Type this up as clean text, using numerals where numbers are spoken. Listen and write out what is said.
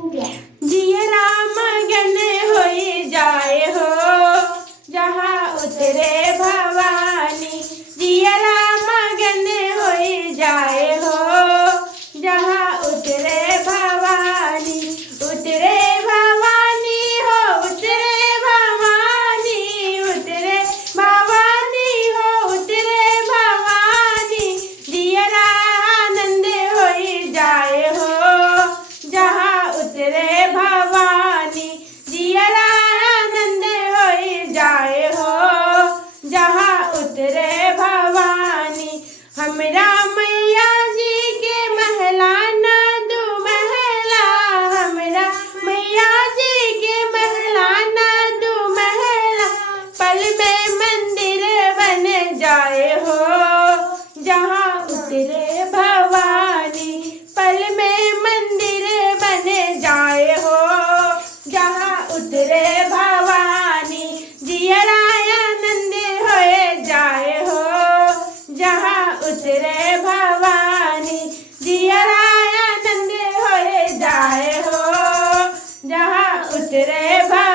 जियरा मगन होई जाए हो जहाँ उतरे भवानी। जियरा मगन होई जाए हो जहाँ उतरे भवानी। उतरे भवानी हो उतरे भवानी। उतरे भवानी हो उतरे भवानी। जियरा आनंद होई जाए हो जहाँ उतरे भवानी। जियरा आनंद होई जाए हो जहाँ उतरे भवानी। हमरा मैया जी के महला न दू महला। हमरा मैया जी के महला न दू महला। पल में मंदिर बन जाए हो जहाँ उतरे भवानी। पल में मंदिर बन जाए हो जहाँ उतरे भवानी। जियरा आनंद होए जाए हो जहाँ उतरे भवानी। जियरा आनंद होए जाए हो जहाँ उतरे भवानी।